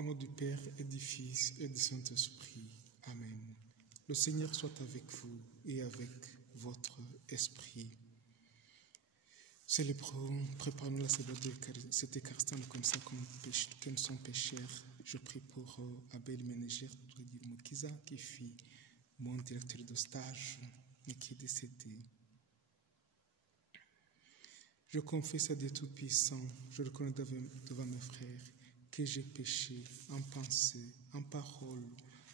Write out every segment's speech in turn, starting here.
Au nom du Père et du Fils et du Saint-Esprit. Amen. Le Seigneur soit avec vous et avec votre esprit. Célébrons, préparons la célébration de cette Eucharistie comme ça, comme nous sommes pécheurs. Je prie pour Abel Ménégère de Mokiza, qui fut mon directeur de stage et qui est décédé. Je confesse à Dieu Tout-Puissant, je reconnais devant mes frères que j'ai péché en pensée, en parole,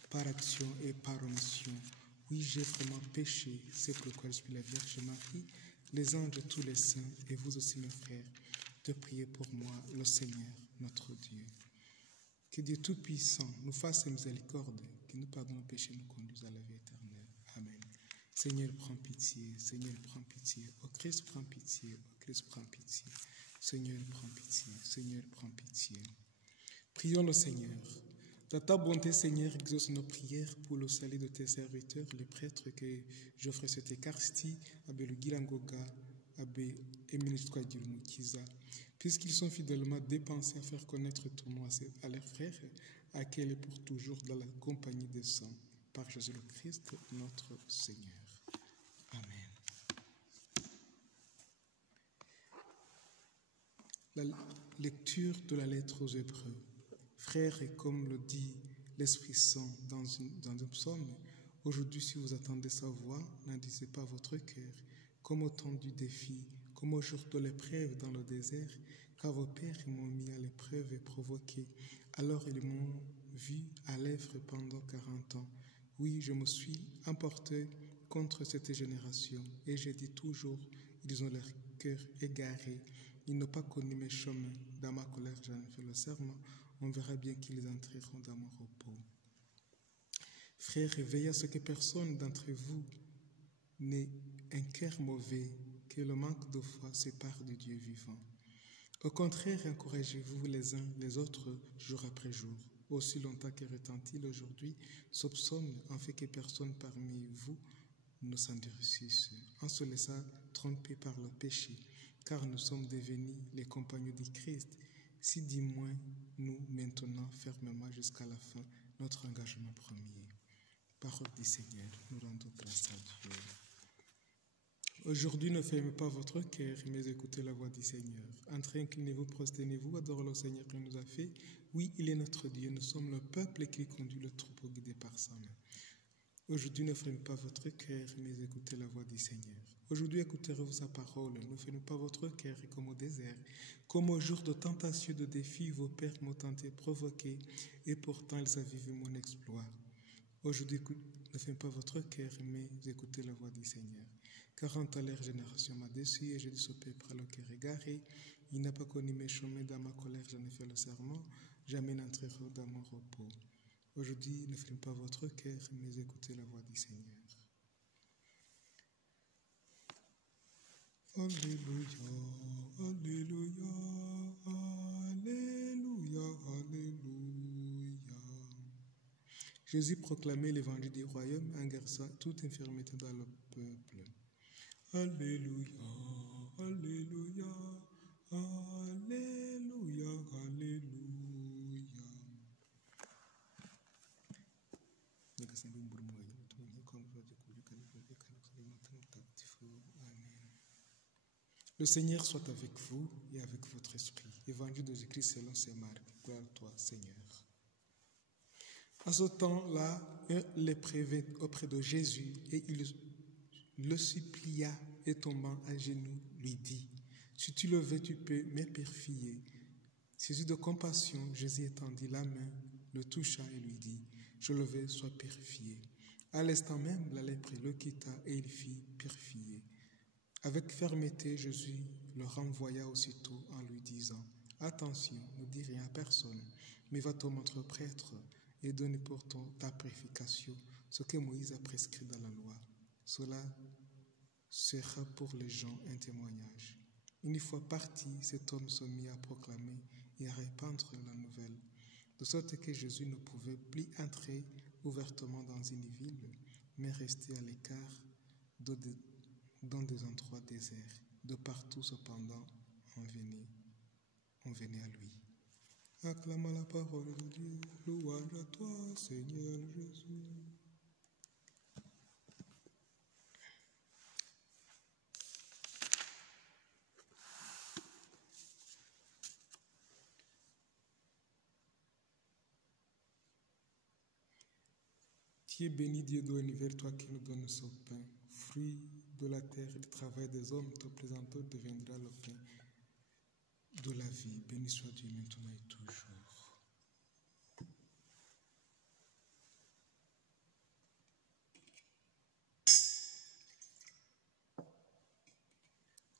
par action et par omission. Oui, j'ai vraiment péché, c'est pourquoi je suis la Vierge Marie, les anges et tous les saints, et vous aussi mes frères, de prier pour moi, le Seigneur, notre Dieu. Que Dieu Tout-Puissant nous fasse miséricorde, qu'il nous pardonne nos péchés et nous conduise à la vie éternelle. Amen. Seigneur, prends pitié, Seigneur, prends pitié. Ô Christ, prends pitié, ô Christ, prends pitié. Seigneur, prends pitié, Seigneur, prends pitié. Prions le Seigneur. Dans ta bonté, Seigneur, exauce nos prières pour le salut de tes serviteurs, les prêtres que j'offre cette Eucharistie, Abbé Lugirangoga, Abbé Émile Mukiza, puisqu'ils sont fidèlement dépensés à faire connaître ton nom à leurs frères, à qui elle est pour toujours dans la compagnie des saints, par Jésus le Christ, notre Seigneur. Amen. La lecture de la lettre aux Hébreux. Frères, et comme le dit l'Esprit Saint dans un psaume, aujourd'hui, si vous attendez sa voix, n'indisez pas votre cœur, comme au temps du défi, comme au jour de l'épreuve dans le désert, car vos pères m'ont mis à l'épreuve et provoqué. Alors ils m'ont vu à l'œuvre pendant 40 ans. Oui, je me suis emporté contre cette génération, et j'ai dit toujours, ils ont leur cœur égaré, ils n'ont pas connu mes chemins. Dans ma colère, j'en ai fait le serment. On verra bien qu'ils entreront dans mon repos. Frères, veillez à ce que personne d'entre vous n'ait un cœur mauvais, que le manque de foi sépare du Dieu vivant. Au contraire, encouragez-vous les uns les autres jour après jour. Aussi longtemps que retentit aujourd'hui, ce psaume en fait que personne parmi vous ne s'endurcisse, en se laissant tromper par le péché, car nous sommes devenus les compagnons du Christ. Si du moins nous maintenons fermement jusqu'à la fin notre engagement premier. Parole du Seigneur, nous rendons grâce à Dieu. Aujourd'hui, ne fermez pas votre cœur, mais écoutez la voix du Seigneur. Entrez, inclinez-vous, prosternez-vous, adorez le Seigneur qui nous a fait. Oui, il est notre Dieu, nous sommes le peuple qui conduit le troupeau guidé par sa main. Aujourd'hui, ne fermez pas votre cœur, mais écoutez la voix du Seigneur. Aujourd'hui, écouterez-vous sa parole. Ne fermez pas votre cœur comme au désert. Comme au jour de tentation, de défi, vos pères m'ont tenté, provoqué, et pourtant ils avaient vu mon exploit. Aujourd'hui, ne fermez pas votre cœur, mais écoutez la voix du Seigneur. 40 ans, leur génération m'a déçu, et j'ai dit ce peuple à le cœur égaré. Il n'a pas connu mes chemins, dans ma colère, j'en ai fait le serment. Jamais n'entreront dans mon repos. Aujourd'hui, ne fermez pas votre cœur, mais écoutez la voix du Seigneur. Alléluia, Alléluia, Alléluia, Alléluia. Jésus proclamait l'évangile du royaume en guérissant toute infirmité dans le peuple. Alléluia, Alléluia, Alléluia, Alléluia. Le Seigneur soit avec vous et avec votre esprit. Évangile de Jésus-Christ selon saint Marc. Gloire à toi, Seigneur. À ce temps-là, un lépreux vint auprès de Jésus et il le supplia et tombant à genoux, lui dit, « Si tu le veux, tu peux me purifier. » Saisi de compassion, Jésus étendit la main, le toucha et lui dit, « Je le veux, sois purifié. » À l'instant même, la lèpre le quitta et il fit purifier. Avec fermeté, Jésus le renvoya aussitôt en lui disant, « Attention, ne dis rien à personne, mais va te montrer prêtre et donne pour ta purification ce que Moïse a prescrit dans la loi. Cela sera pour les gens un témoignage. » Une fois parti, cet homme se mit à proclamer et à répandre la nouvelle, de sorte que Jésus ne pouvait plus entrer ouvertement dans une ville, mais restait à l'écart dans des endroits déserts. De partout, cependant, on venait à lui. Acclame la parole de Dieu. Louange à toi, Seigneur Jésus. Tu es béni, Dieu de l'univers, toi qui nous donnes ce pain, fruit de la terre et du travail des hommes, ton présenteur deviendra le pain de la vie. Béni soit Dieu maintenant et toujours.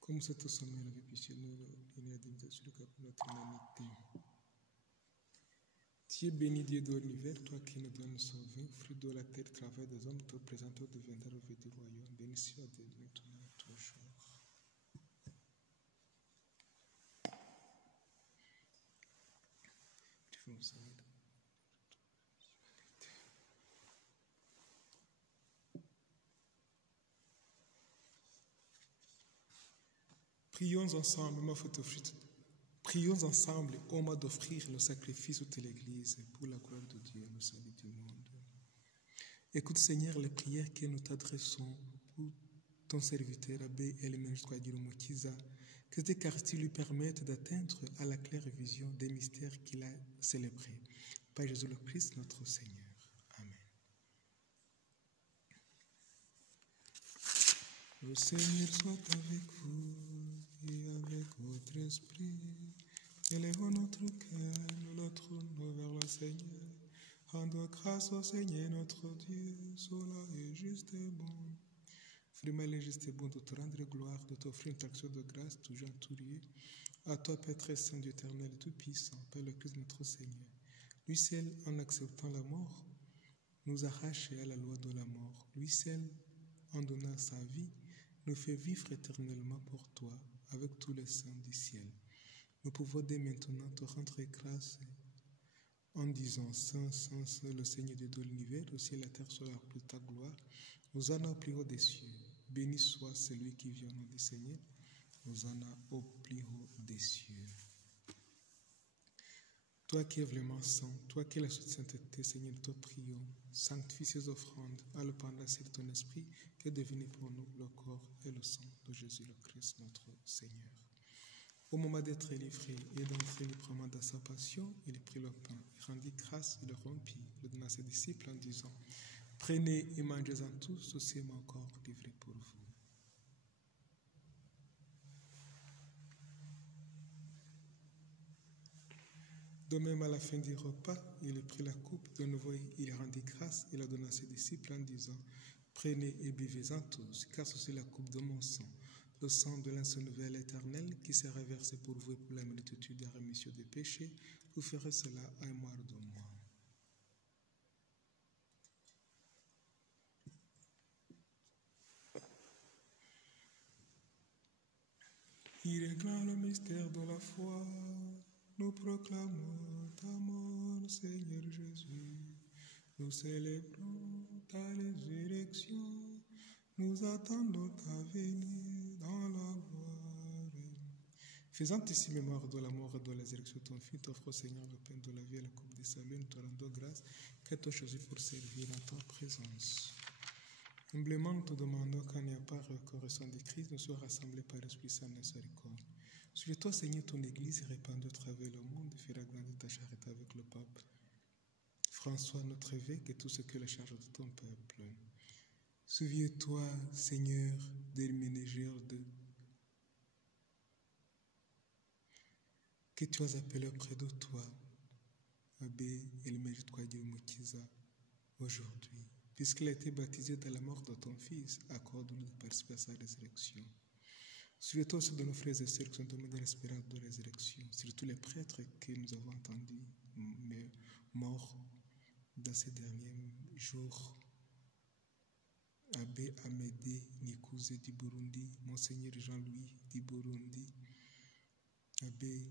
Comme c'est au sommet, la vie puissionneuse, il y a des sur le cap de notre humanité. Tu es béni, Dieu de l'univers, toi qui nous donnes ce vin, fruit de la terre, travail des hommes, ton présenteur deviendra le vêtu royaume. Béni soit Dieu maintenant et toujours. Prions ensemble au mois d'offrir le sacrifice de l'Église pour la gloire de Dieu et le salut du monde. Écoute, Seigneur, les prières que nous t'adressons pour ton serviteur, Abbé Elmenj Twagiromukiza, que tes quartiers lui permettent d'atteindre à la claire vision des mystères qu'il a célébrés. Par Jésus le Christ, notre Seigneur. Amen. Le Seigneur soit avec vous et avec votre esprit. Élevons notre cœur, nous le tournons vers le Seigneur. Rendons grâce au Seigneur notre Dieu, cela est juste et bon. Vraiment, il est juste et bon de te rendre gloire, de t'offrir une action de grâce, toujours en tout lieu. À toi, Père très saint, Dieu éternel et tout-puissant, Père le Christ notre Seigneur. Lui seul, en acceptant la mort, nous arrache à la loi de la mort. Lui seul, en donnant sa vie, nous fait vivre éternellement pour toi, avec tous les saints du ciel. Nous pouvons dès maintenant te rendre grâce en disant Saint, Saint, Saint, le Seigneur Dieu de l'univers, le ciel et la terre soient remplis de ta gloire. Nous en au plus haut des cieux. Béni soit celui qui vient au nom du Seigneur. Nous en au plus haut des cieux. Toi qui es vraiment saint, toi qui es la sainteté, Seigneur, nous te prions. Sanctifie ces offrandes à le pendancier de ton esprit, qui est devenu pour nous le corps et le sang de Jésus le Christ, notre Seigneur. Au moment d'être livré et d'entrer librement dans sa passion, il prit le pain, il rendit grâce, il le rompit, le donna à ses disciples en disant « Prenez et mangez-en tous, ceci est mon corps livré pour vous. » De même, à la fin du repas, il prit la coupe, de nouveau il rendit grâce, il la donna à ses disciples en disant « Prenez et buvez-en tous, car ceci est la coupe de mon sang, le sang de l'ancienne nouvelle éternelle qui sera versé pour vous et pour la multitude de la rémission des péchés. Vous ferez cela à mémoire de moi. » Il réclame le mystère de la foi. Nous proclamons ta mort, Seigneur Jésus. Nous célébrons ta résurrection. Nous attendons ta venue dans la gloire. Faisant ici mémoire de la mort et de la résurrection de ton Fils, t'offre au Seigneur le pain de la vie et la coupe du salut. Nous te rendons grâce que tu as choisi pour servir en ta présence. Humblement, nous te demandons qu'en n'y a pas reconnaissance de Christ, nous soyons rassemblés par l'Esprit Saint et miséricorde. Souviens-toi, Seigneur, ton Église répandue à travers le monde et fera grandir ta charité avec le pape François, notre évêque, et tout ce que la charge de ton peuple. Souviens-toi, Seigneur, d'Herménégilde, que tu as appelé auprès de toi, Abbé Elmenj Twagiromukiza, aujourd'hui. Puisqu'il a été baptisé dans la mort de ton Fils, accorde-nous de participer à sa résurrection. Souviens-toi aussi de nos frères et sœurs qui sont demandés l'espérance de résurrection, surtout les prêtres que nous avons entendus morts dans ces derniers jours. Abbé Amédée Nikuze du Burundi, Monseigneur Jean-Louis du Burundi, Abbé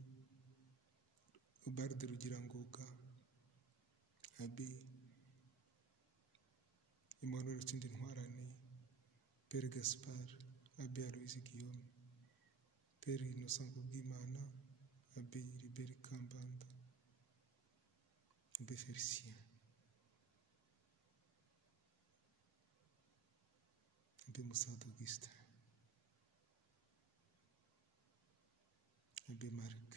Obarde Rugirangoga, Abbé Emmanuel Tindintwarane, Père Gaspard, Abbé Aloïse Guillaume, Père Innocent Kubwimana, Abbé Riberi Kambanda, Abbé Félicien, Abbé Moussa d'Augustin, Abbé Marc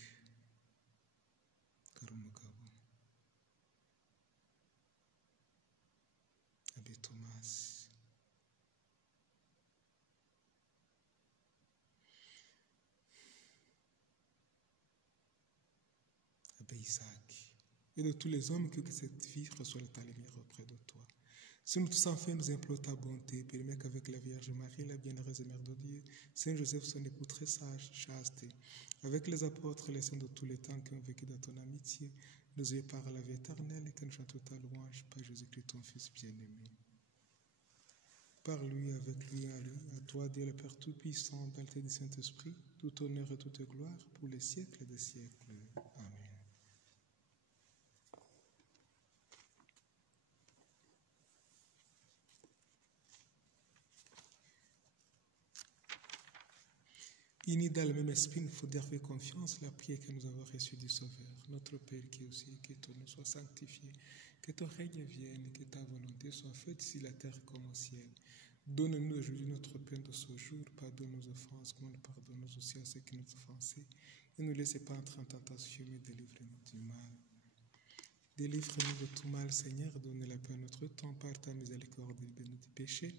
Karumugabo, Abbé Thomas, Abbé Isaac, et de tous les hommes que cette vie reçoit ta lumière auprès de toi. Si nous tous enfin nous implorons ta bonté, permets qu'avec la Vierge Marie, la bienheureuse Mère de Dieu, Saint Joseph, son époux très sage, chaste, avec les apôtres et les saints de tous les temps qui ont vécu dans ton amitié, nous ayons par la vie éternelle et que nous chantons ta louange par Jésus-Christ, ton Fils bien-aimé. Par lui, avec lui, à toi, Dieu le Père Tout-Puissant, dans le du Saint-Esprit, tout honneur et toute gloire pour les siècles des siècles. Amen. Unis dans le même esprit, il faut dire avec confiance la prière que nous avons reçue du Sauveur. Notre Père qui est au ciel, que ton nom soit sanctifié, que ton règne vienne, que ta volonté soit faite sur la terre comme au ciel. Donne-nous aujourd'hui notre pain de ce jour, pardonne nos offenses, comme nous pardonnons aussi à ceux qui nous offensent. Et ne nous laissez pas entrer en tentation, mais délivre-nous du mal. Délivre-nous de tout mal, Seigneur, donne la paix à notre temps, par ta miséricorde, libère-nous du péché.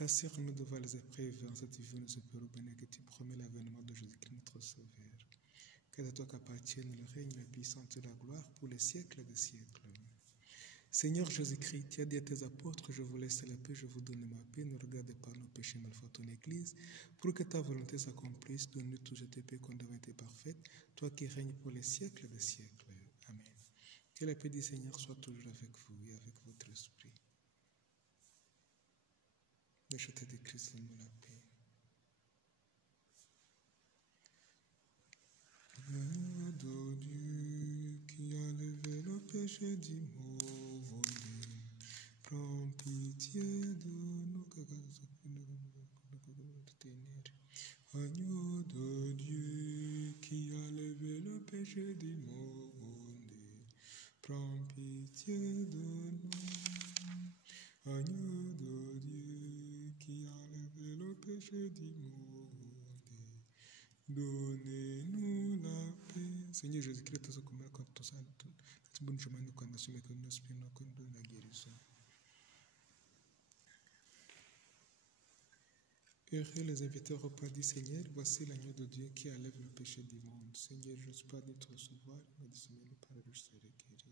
Rassure-nous devant les épreuves, en cette vie, nous espérons bénir que tu promets l'avènement de Jésus-Christ, notre Sauveur. Que à toi qu'appartienne le règne, la puissance et la gloire pour les siècles des siècles. Seigneur Jésus-Christ, tu as dit à tes apôtres, je vous laisse la paix, je vous donne ma paix, ne regardez pas nos péchés, mais fais ton Église, pour que ta volonté s'accomplisse, donne-nous toujours tes paix qu'on devait être parfaite, toi qui règnes pour les siècles des siècles. Amen. Que la paix du Seigneur soit toujours avec vous et avec votre esprit. L'achetez de Christ, donne-nous la paix. L'agneau de Dieu qui a levé le péché du monde, prends pitié de nous. Agneau de Dieu qui a levé le péché du monde, prends pitié de nous. Agneau de Dieu qui a levé le péché du monde, donnez-nous la paix. Seigneur Jésus-Christ, tu as commis comme tout ça, cette bonne chemin de condamnation, mais que nous espérons que nous donne la guérison. Heureux les invités au repas du Seigneur, voici l'agneau de Dieu qui enlève le péché du monde. Seigneur, je ne suis pas de te recevoir, mais de semer nos paroles, je serai guéri.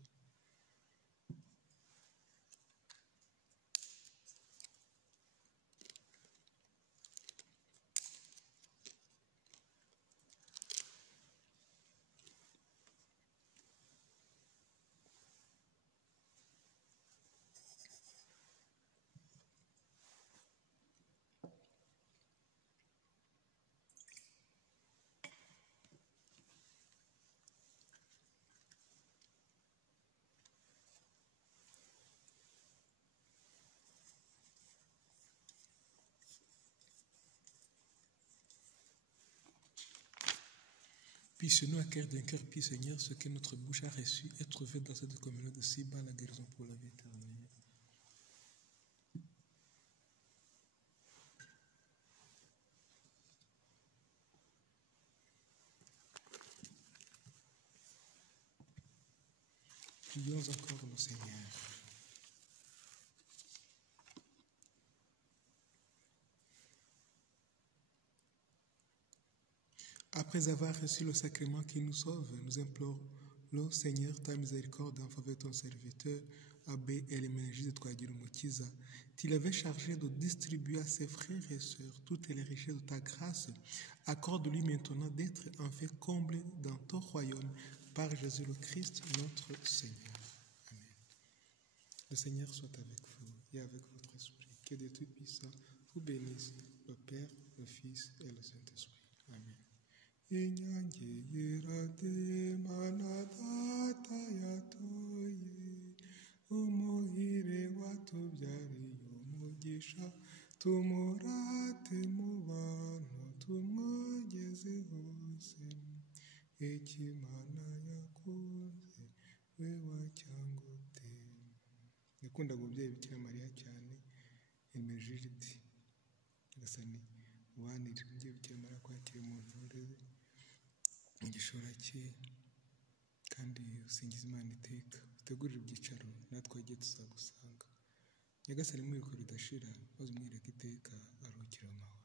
Puisse-nous acquérir d'un cœur pur, Seigneur, ce que notre bouche a reçu et trouver dans cette communion de si bas la guérison pour la vie éternelle. Prions encore le Seigneur. Après avoir reçu le sacrement qui nous sauve, nous implorons, Seigneur, ta miséricorde en faveur de ton serviteur, Abbé Herménégilde de Twagirumukiza. Tu l'avais chargé de distribuer à ses frères et sœurs toutes les richesses de ta grâce. Accorde-lui maintenant d'être en fait comblé dans ton royaume par Jésus le Christ, notre Seigneur. Amen. Le Seigneur soit avec vous et avec votre esprit. Que Dieu Tout-Puissant vous bénisse, le Père, le Fils et le Saint-Esprit. Amen. Inyange yirade manadata yatoye umuhire watubyariye umugisha tumurate mu bantu tumwogeze hose ikimana yakoze we wacyangwa yakundaga umubyeyi Bikira Mariya cyane, Emergilde. Nyagasani ubanire umubyeyi Bikira Mariya kwakira mu ntore mu gishora cye, kandi usingiza Imana iteka, utegurire ibyicaro natwe wagiye tuzagusanga. Nyagasani mu biruko bidashira, maze umwereke iteka aruhukire amahoro.